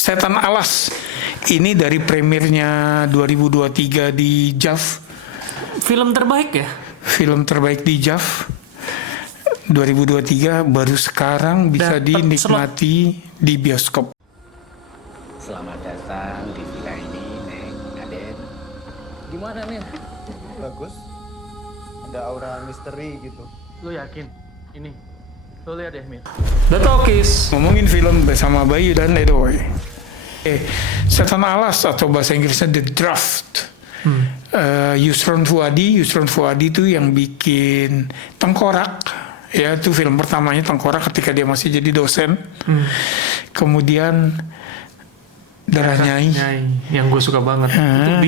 Setan Alas. Ini dari premiernya 2023 di JAV. Film terbaik ya? Film terbaik di JAV 2023 baru sekarang bisa Dapat dinikmati di bioskop. Selamat datang di villa ini, Neng, Aden. Gimana nih? Bagus, ada aura misteri gitu. Lu yakin? Ini, lu lihat deh, Mir. The Talkies. Ngomongin film bersama Bayu dan Edoy. Setan Alas atau bahasa Inggrisnya The Draft. Yusron Fuadi itu yang bikin Tengkorak. Ya, itu film pertamanya Tengkorak ketika dia masih jadi dosen. Kemudian Darah Nyai. Yang gue suka banget. Itu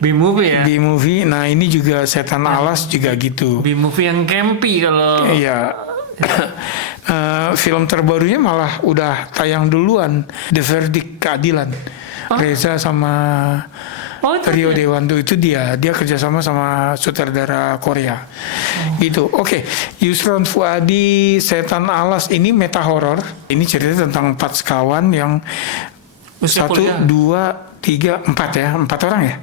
B-movie ya? B-movie. Nah, ini juga Setan Alas juga gitu. B-movie yang campy kalau... Iya. Film terbarunya malah udah tayang duluan, The Verdict, Keadilan. Reza sama Rio Dewanto itu dia kerjasama sama sutradara Korea. Gitu. Oke. Yusron Fuadi, Setan Alas ini meta horor. Ini cerita tentang 4 sekawan yang 1, 2, 3, 4 ya, 4 orang ya.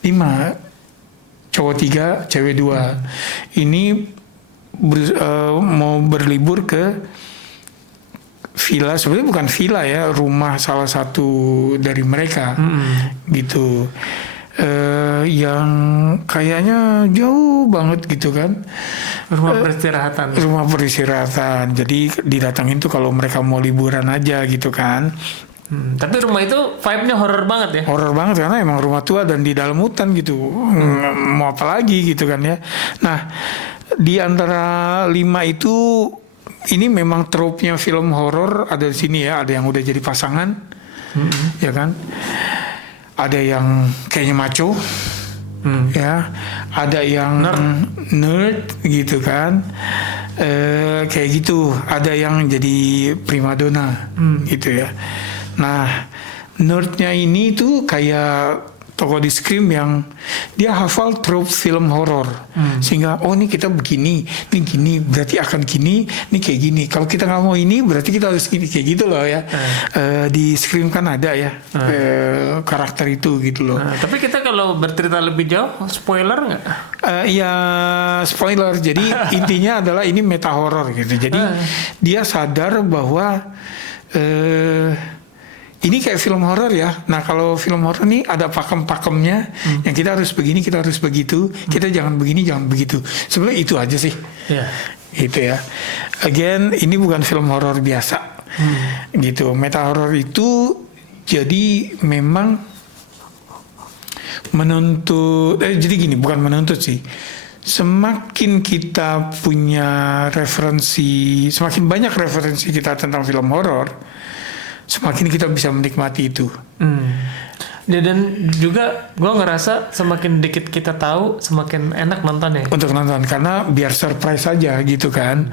5 cowok 3, cewek 2. Ini mau berlibur ke villa, sebenarnya bukan villa ya, rumah salah satu dari mereka, gitu. Yang kayaknya jauh banget gitu kan. Rumah peristirahatan. Jadi didatangin tuh kalau mereka mau liburan aja gitu kan. Tapi rumah itu vibe-nya horror banget ya? Horror banget karena emang rumah tua dan di dalam hutan gitu. Mau apa lagi gitu kan ya. Nah, di antara 5 itu ini memang trope-nya film horor ada di sini ya. Ada yang udah jadi pasangan, ya kan. Ada yang kayaknya maco, ya. Ada yang nerd gitu kan. Kayak gitu. Ada yang jadi primadona, gitu ya. Nah, nerdnya ini tuh kayak tokoh di Scream yang dia hafal trope film horor, sehingga ini kita begini, ini gini, berarti akan gini, ini kayak gini. Kalau kita nggak mau ini, berarti kita harus gini, kayak gitu loh ya. Di Scream kan ada ya karakter itu gitu loh. Tapi kita kalau bercerita lebih jauh, spoiler nggak? Ya spoiler. Jadi intinya adalah ini meta horor gitu. Jadi dia sadar bahwa ini kayak film horor ya. Nah, kalau film horor nih ada pakem-pakemnya yang kita harus begini, kita harus begitu, kita jangan begini, jangan begitu. Sebenarnya itu aja sih. Gitu ya. Again, ini bukan film horor biasa. Gitu. Meta horor itu jadi memang menuntut jadi gini, bukan menuntut sih. Semakin kita punya referensi, semakin banyak referensi kita tentang film horor, semakin kita bisa menikmati itu. Dan juga gue ngerasa semakin dikit kita tahu, semakin enak nonton ya. Untuk nonton, karena biar surprise aja gitu kan.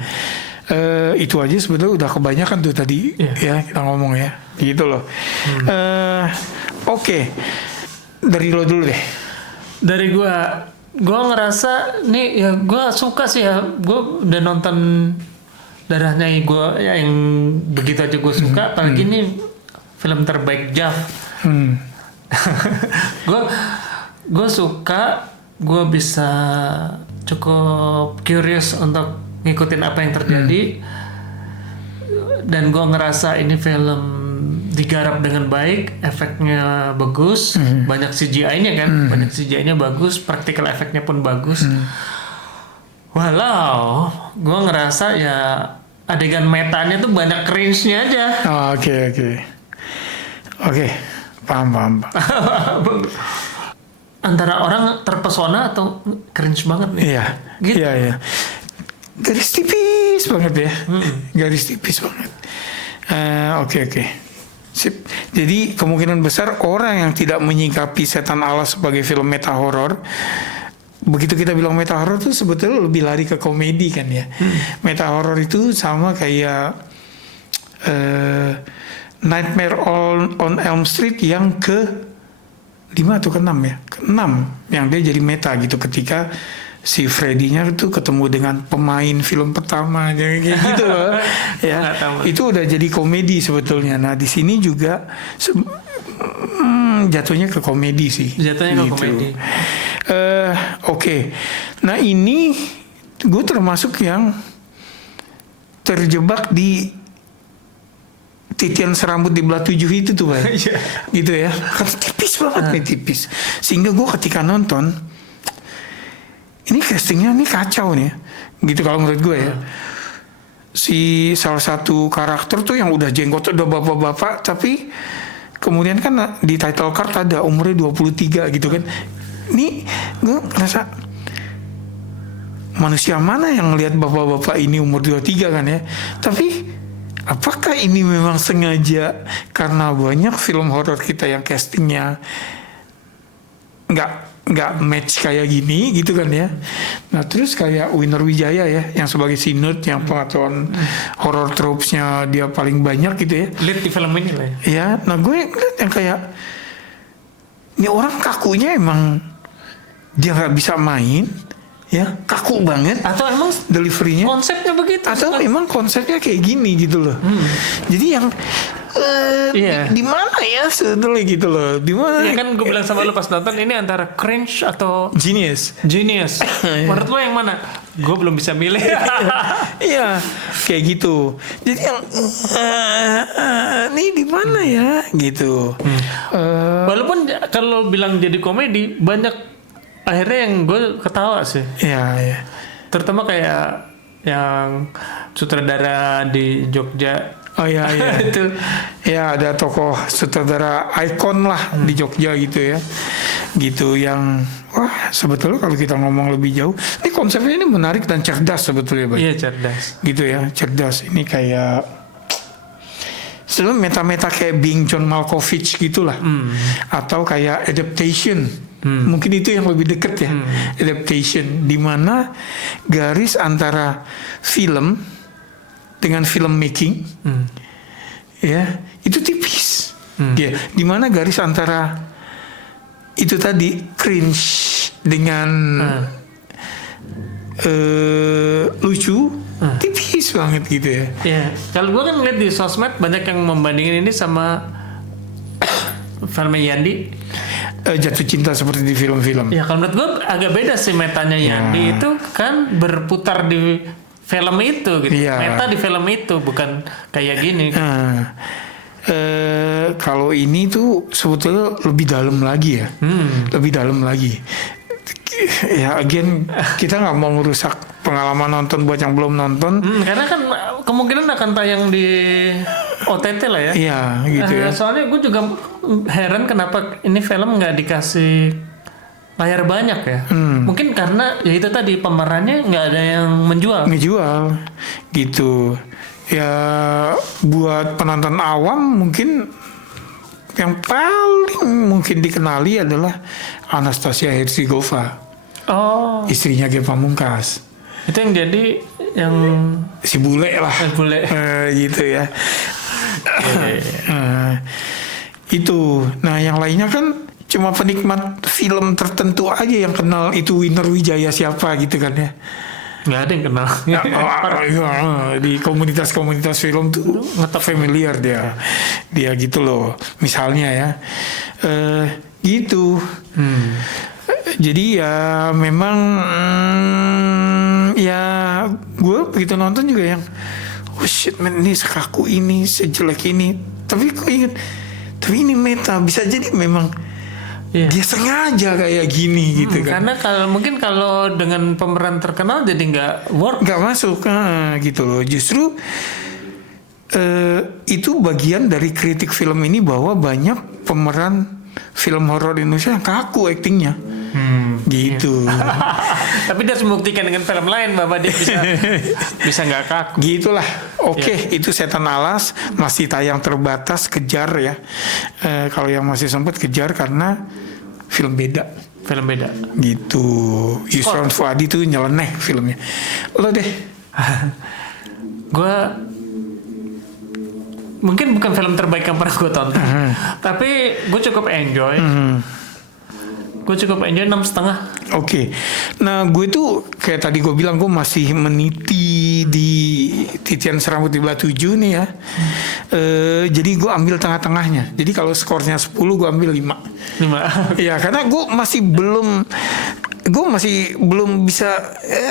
Itu aja sebetulnya udah kebanyakan tuh tadi ya kita ngomong ya. Gitu loh. Oke. Dari lo dulu deh. Dari gue ngerasa nih ya, gue suka sih ya. Gue udah nonton Darah Nyai, gue yang begitu aja gue suka. Apalagi ini film terbaik JAV. Gue suka, gue bisa cukup curious untuk ngikutin apa yang terjadi. Dan gue ngerasa ini film digarap dengan baik, efeknya bagus, banyak CGI-nya kan, banyak CGI-nya bagus, praktikal efeknya pun bagus. Walau gue ngerasa ya adegan metanya tuh banyak cringe-nya aja. Oke, paham. Antara orang terpesona atau cringe banget nih. Iya, gitu. Iya. Garis tipis banget ya. Garis tipis banget. Oke. Sip. Jadi kemungkinan besar orang yang tidak menyikapi Setan Alas sebagai film meta horor, begitu kita bilang meta horor itu sebetulnya lebih lari ke komedi kan ya. Meta horor itu sama kayak Nightmare on Elm Street yang ke 5 atau ke 6 ya, ke 6 yang dia jadi meta gitu ketika si Freddy-nya tuh ketemu dengan pemain film pertama kayak gitu loh. Ya, Nggak tahu. itu udah jadi komedi sebetulnya. Nah, di sini juga jatuhnya ke komedi sih. Jatuhnya ke Gitu. komedi. Oke. Nah, ini gue termasuk yang terjebak di titian serambut di belah 7 itu tuh, Pak. Gitu ya. Kan tipis banget nih, tipis. Sehingga gue ketika nonton, ini castingnya ini kacau nih. Gitu kalau menurut gue ya. Si salah satu karakter tuh yang udah jenggot udah bapak-bapak, tapi kemudian kan di title card ada umurnya 23 gitu kan. Ini gue ngerasa manusia mana yang ngelihat bapak-bapak ini umur 23 kan ya. Tapi apakah ini memang sengaja karena banyak film horor kita yang castingnya nggak match kayak gini gitu kan ya. Nah terus kayak Winner Wijaya ya yang sebagai sinut yang pengetahuan horror tropes-nya dia paling banyak gitu ya. Lihat di film ini lah ya. Ya, nah gue ngeliat yang kayak ini orang kakunya emang dia nggak bisa main, ya kaku banget. Atau emang Deliverynya. konsepnya begitu? Atau emang konsepnya kayak gini gitu loh. Jadi yang Iya. di mana ya sebetulnya gitu loh? Di mana? Ya kan gue bilang sama lu pas nonton ini antara cringe atau Genius. genius. Menurut lo yang mana? Gue belum bisa milih. Iya, kayak gitu. Jadi yang ini di mana ya gitu. Walaupun kalau bilang jadi komedi banyak akhirnya yang gue ketawa sih. Ya, ya. Terutama kayak yang sutradara di Jogja. Oh iya iya. Itu. Ya ada tokoh sutradara ikon lah di Jogja gitu ya. Gitu yang wah sebetulnya kalau kita ngomong lebih jauh, ini konsepnya ini menarik dan cerdas sebetulnya, Bay. Iya cerdas. Gitu ya, cerdas. Ini kayak sebelum meta-meta kayak Being John Malkovich gitulah. Atau kayak Adaptation. Mungkin itu yang lebih deket ya. Adaptation di mana garis antara film dengan filmmaking ya itu tipis ya dimana garis antara itu tadi cringe dengan lucu tipis banget gitu ya. Iya. Kalau gue kan ngeliat di sosmed banyak yang membandingin ini sama filmnya Yandi. Jatuh cinta seperti di film-film. Ya kalau menurut gue agak beda sih metanya Yandi itu kan berputar di film itu gitu. Iya. Meta di film itu bukan kayak gini. Nah, kalau ini tuh sebetulnya lebih dalam lagi ya, lebih dalam lagi. Ya, again kita nggak mau merusak pengalaman nonton buat yang belum nonton. Karena kan kemungkinan akan tayang di OTT lah ya. Iya, gitu ya. Soalnya gue juga heran kenapa ini film nggak dikasih layar banyak ya. Mungkin karena ya itu tadi pemerannya nggak ada yang menjual. Ngejual gitu ya buat penonton awam mungkin yang paling mungkin dikenali adalah Anastasia Herzigova, istrinya Ge Pamungkas. Itu yang jadi yang Si bule lah bule. gitu ya. Itu nah yang lainnya kan cuma penikmat film tertentu aja yang kenal itu Winner Wijaya siapa gitu kan ya. Nggak ada yang kenal. Di komunitas-komunitas film tuh ngetop familiar dia gitu loh misalnya ya gitu. Jadi ya memang ya gue begitu nonton juga yang oh shit man ini sekaku ini sejelek ini tapi kok inget tapi ini meta bisa jadi memang dia sengaja kayak gini gitu kan. Karena mungkin kalau dengan pemeran terkenal jadi nggak masuk gitu loh. Justru itu bagian dari kritik film ini bahwa banyak pemeran film horor Indonesia yang kaku aktingnya. Gitu. Tapi dia harus membuktikan dengan film lain bahwa dia bisa nggak kaku. Gitulah. Oke, itu Setan Alas masih tayang terbatas, kejar ya. Kalau yang masih sempat kejar karena film beda. Film beda. Gitu. Yusron Fuadi tuh nyeleneh filmnya. Lo deh. Gue mungkin bukan film terbaik yang pernah gue tonton, tapi gue cukup enjoy. Gue cukup enjoy 6,5. Oke, nah gue tuh kayak tadi gue bilang gue masih meniti di titian serambut di belah 7 nih ya. Jadi gue ambil tengah-tengahnya. Jadi kalau skornya 10 gue ambil 5. 5. Ya karena gue masih belum bisa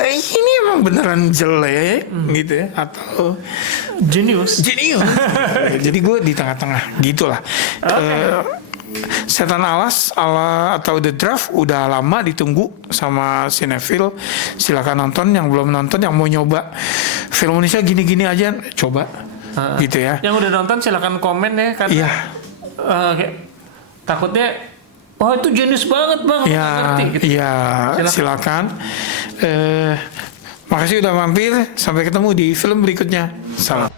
ini emang beneran jelek gitu ya atau Genius. Jadi gue di tengah-tengah gitulah. Setan Alas atau The Draft udah lama ditunggu sama sinetfil. Silakan nonton, yang belum nonton, yang mau nyoba film Indonesia gini-gini aja coba gitu ya. Yang udah nonton silakan komen ya karena Iya. kayak takutnya itu jenius banget bang. Ya, Nggak ngerti, gitu. iya, silakan. Makasih udah mampir. Sampai ketemu di film berikutnya. Salam.